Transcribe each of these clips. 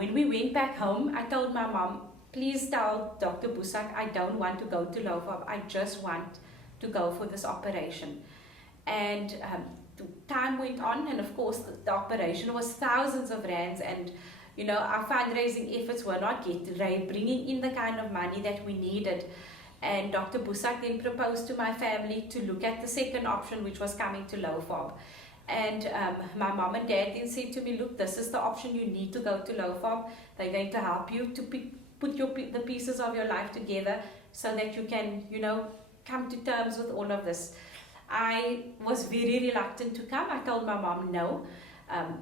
When we went back home, I told my mom, please tell Dr. Busak I don't want to go to LOFOB, I just want to go for this operation. And time went on, and of course the operation was thousands of rands, and our fundraising efforts were not yet bringing in the kind of money that we needed. And Dr. Busak then proposed to my family to look at the second option, which was coming to LOFOB. And my mom and dad then said to me, look, this is the option, you need to go to LOFOB. They're going to help you to put the pieces of your life together so that you can, come to terms with all of this. I was very reluctant to come. I told my mom no.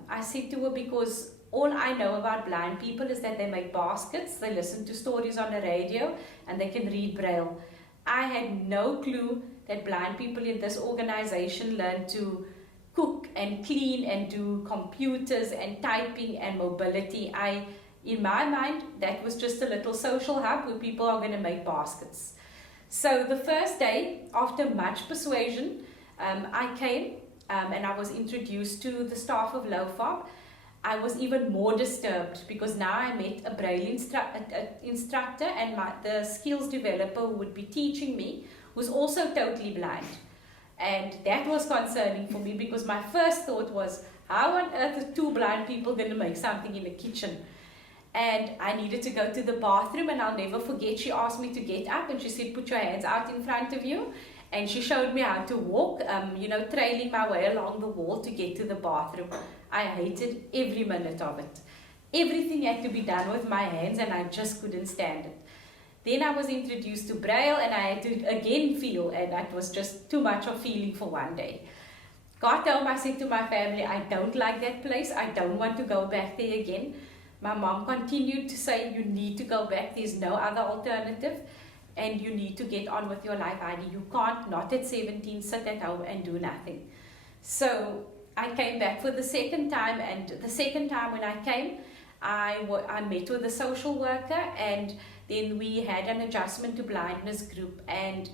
I said to her, because all I know about blind people is that they make baskets, they listen to stories on the radio, and they can read Braille. I had no clue that blind people in this organization learn to cook and clean and do computers and typing and mobility. In my mind, that was just a little social hub where people are going to make baskets. So the first day, after much persuasion, I came and I was introduced to the staff of LOFOB. I was even more disturbed because now I met a Braille instructor, and the skills developer who would be teaching me was also totally blind. And that was concerning for me, because my first thought was, how on earth are two blind people going to make something in the kitchen? And I needed to go to the bathroom, and I'll never forget, she asked me to get up and she said, put your hands out in front of you. And she showed me how to walk, trailing my way along the wall to get to the bathroom. I hated every minute of it. Everything had to be done with my hands, and I just couldn't stand it. Then I was introduced to Braille, and I had to again feel, and that was just too much of feeling for one day. Got home, I said to my family, I don't like that place. I don't want to go back there again. My mom continued to say, you need to go back. There's no other alternative. And you need to get on with your life, Heidi. You can't, not at 17, sit at home and do nothing. So I came back for the second time, and the second time when I came, I met with a social worker, and then we had an adjustment to blindness group. And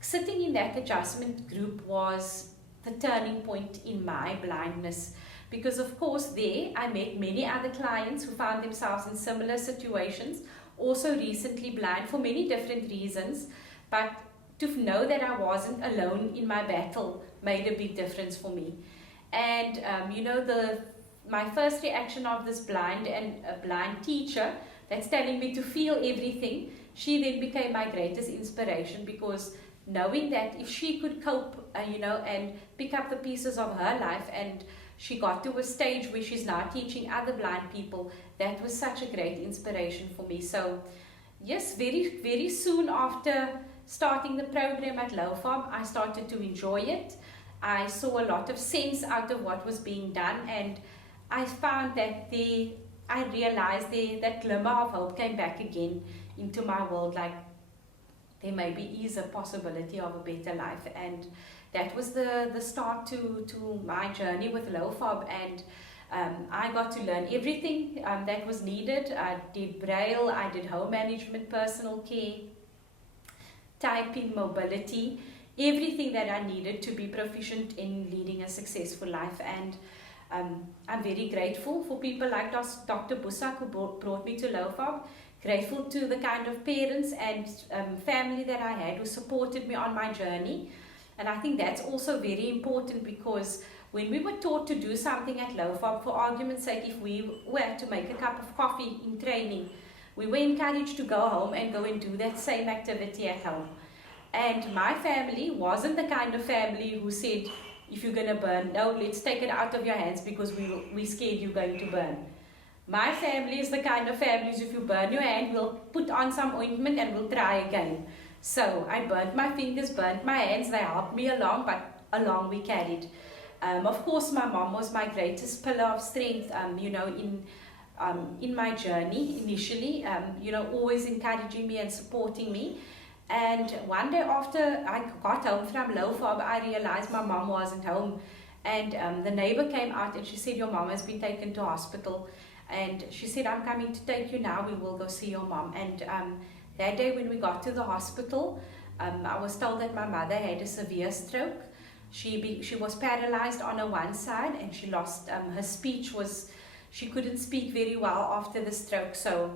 sitting in that adjustment group was the turning point in my blindness. Because of course there I met many other clients who found themselves in similar situations, also recently blind for many different reasons, but to know that I wasn't alone in my battle made a big difference for me. And my first reaction of this blind teacher that's telling me to feel everything, she then became my greatest inspiration, because knowing that if she could cope, and pick up the pieces of her life, and she got to a stage where she's now teaching other blind people, that was such a great inspiration for me. So yes, very, very soon after starting the program at LOFOB, I started to enjoy it. I saw a lot of sense out of what was being done, and I found that I realized that glimmer of hope came back again into my world, like there maybe is a possibility of a better life. And that was the start to my journey with LOFOB, and I got to learn everything that was needed. I did Braille, I did home management, personal care, typing, mobility, everything that I needed to be proficient in leading a successful life. And I'm very grateful for people like Dr. Busak, who brought me to LOFOB. Grateful to the kind of parents and family that I had who supported me on my journey. And I think that's also very important, because when we were taught to do something at LOFOB, for argument's sake, if we were to make a cup of coffee in training, we were encouraged to go home and go and do that same activity at home. And my family wasn't the kind of family who said, if you're going to burn, no, let's take it out of your hands because we're scared you're going to burn. My family is the kind of families, if you burn your hand, we'll put on some ointment and we'll try again. So I burnt my fingers, burnt my hands, they helped me along, but along we carried. Of course, my mom was my greatest pillar of strength, in my journey initially, always encouraging me and supporting me. And one day after I got home from LOFOB, I realized my mom wasn't home. And the neighbor came out and she said, your mom has been taken to hospital. And she said, I'm coming to take you now, we will go see your mom. And that day when we got to the hospital, I was told that my mother had a severe stroke. She was paralyzed on her one side, and she lost her speech. She couldn't speak very well after the stroke. So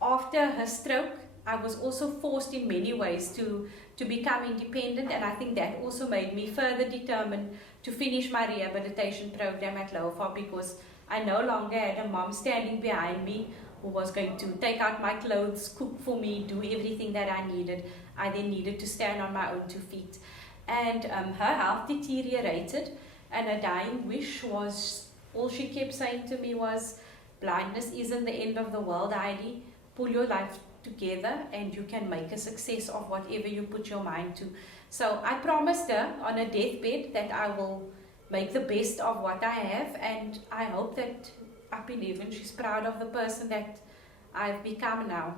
after her stroke, I was also forced in many ways to become independent, and I think that also made me further determined to finish my rehabilitation program at LOFOB, because I no longer had a mom standing behind me who was going to take out my clothes, cook for me, do everything that I needed. I then needed to stand on my own 2 feet. And her health deteriorated, and her dying wish was, all she kept saying to me was, blindness isn't the end of the world, Heidi. Pull your life together and you can make a success of whatever you put your mind to. So I promised her on her deathbed that I will make the best of what I have, and I hope that up in heaven she's proud of the person that I've become now.